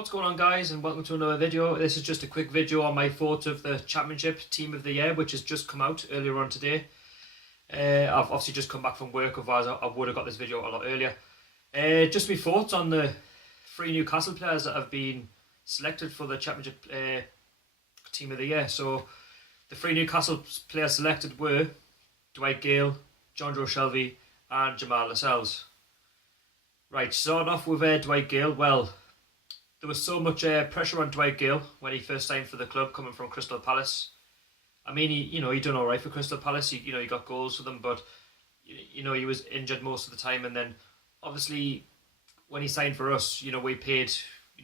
What's going on, guys, and welcome to another video. This is just a quick video on my thoughts of the Championship Team of the Year, which has just come out earlier on today. I've obviously just come back from work, otherwise I would have got this video a lot earlier. Just my thoughts on the three Newcastle players that have been selected for the Championship Team of the Year. So the three Newcastle players selected were Dwight Gale, Jonjo Shelvey and Jamal Lascelles. Right, starting off with Dwight Gale. Well, there was so much pressure on Dwight Gale when he first signed for the club, coming from Crystal Palace. I mean, he done all right for Crystal Palace. He got goals for them, but he was injured most of the time. And then, obviously, when he signed for us, we paid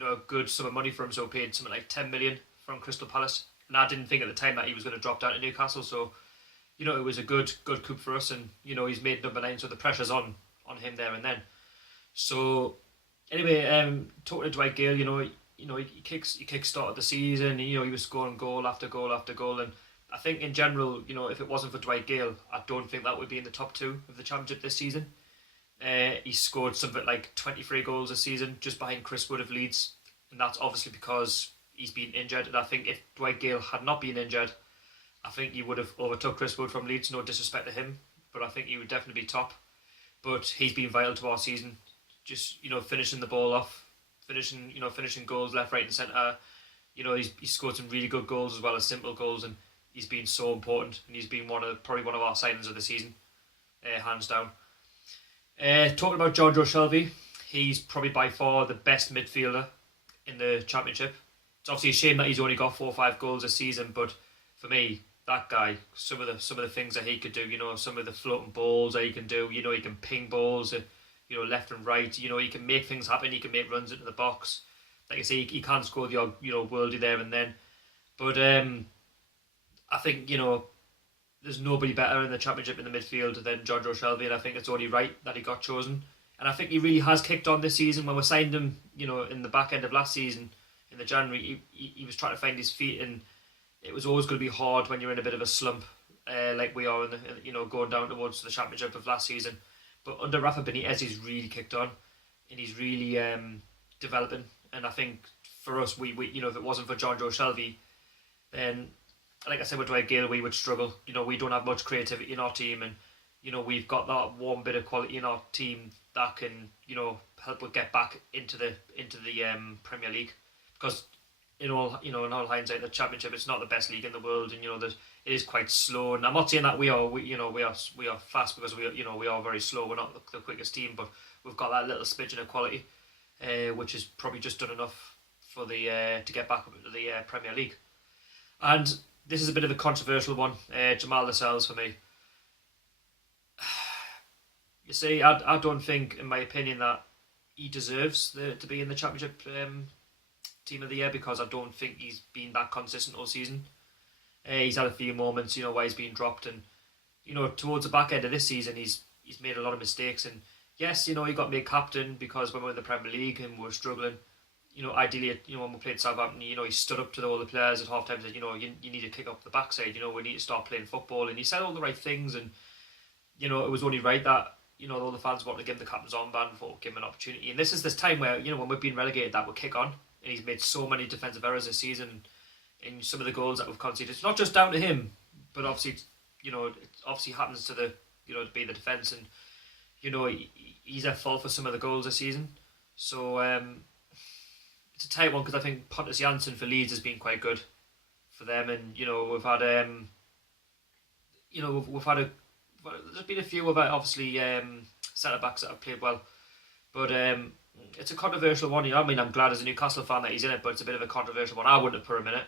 a good sum of money for him. So we paid something like 10 million from Crystal Palace, and I didn't think at the time that he was going to drop down to Newcastle. So, it was a good coup for us, and he's made number 9, so the pressure's on him there and then. So. Anyway, talking to Dwight Gale, he kick-started the season. He was scoring goal after goal after goal, and I think in general, if it wasn't for Dwight Gale, I don't think that would be in the top 2 of the Championship this season. He scored something like 23 goals a season, just behind Chris Wood of Leeds, and that's obviously because he's been injured. And I think if Dwight Gale had not been injured, I think he would have overtook Chris Wood from Leeds. No disrespect to him, but I think he would definitely be top. But he's been vital to our season. Just finishing the ball off, finishing goals left, right, and centre. He's scored some really good goals as well as simple goals, and he's been so important. And he's been probably one of our signings of the season, hands down. Talking about Jonjo Shelvey, he's probably by far the best midfielder in the Championship. It's obviously a shame that he's only got 4 or 5 goals a season, but for me, that guy, some of the things that he could do, some of the floating balls that he can do, he can ping balls. Left and right, he can make things happen, he can make runs into the box. Like I say, he can't score the odd, worldie there and then. But I think, there's nobody better in the Championship in the midfield than Jonjo Shelvey, and I think it's only right that he got chosen. And I think he really has kicked on this season. When we signed him, in the back end of last season, in the January, he was trying to find his feet, and it was always going to be hard when you're in a bit of a slump, like we are, going down towards the Championship of last season. But under Rafa Benitez, he's really kicked on, and he's really developing. And I think for us, we if it wasn't for Jonjo Shelvey, then, like I said with Dwight Gale, we would struggle. We don't have much creativity in our team, and we've got that one bit of quality in our team that can help us get back into the Premier League. Because in all hindsight, the Championship, it's not the best league in the world, and it is quite slow. And I'm not saying that we are fast, because we are very slow. We're not the quickest team, but we've got that little smidgen of quality, which is probably just done enough for to get back up into the Premier League. And this is a bit of a controversial one, Jamal Lascelles for me. You see, I don't think, in my opinion, that he deserves to be in the Championship Team of the Year, because I don't think he's been that consistent all season. He's had a few moments, where he's been dropped, and towards the back end of this season, he's made a lot of mistakes. And yes, he got made captain because when we were in the Premier League and we were struggling, ideally, when we played Southampton, he stood up to all the players at half time and said, you need to kick up the backside. We need to start playing football. And he said all the right things, and it was only right that all the fans wanted to give him the captain's armband for give him an opportunity. And this is this time where when we've been relegated, that would kick on. And he's made so many defensive errors this season, in some of the goals that we've conceded. It's not just down to him, but obviously, it obviously happens to the, to be the defence, and he's at fault for some of the goals this season. So it's a tight one, because I think Pontus Jansson for Leeds has been quite good for them, and we've had there's been a few of obviously centre backs that have played well, but it's a controversial one. I mean, I'm glad as a Newcastle fan that he's in it, but it's a bit of a controversial one. I wouldn't have put him in it.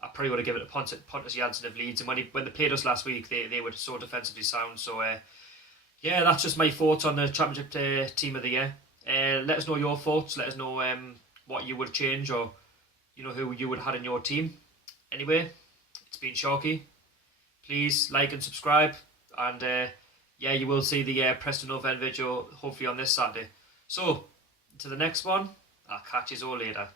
I probably would have given it to Pontus Jansson of Leeds. And when they played us last week, they were so defensively sound. So, yeah, that's just my thoughts on the Championship Team of the Year. Let us know your thoughts. Let us know what you would change, or who you would have had in your team. Anyway, it's been Sharky. Please like and subscribe. And, yeah, you will see the Preston North End video hopefully on this Saturday. So, to the next one, I'll catch you all later.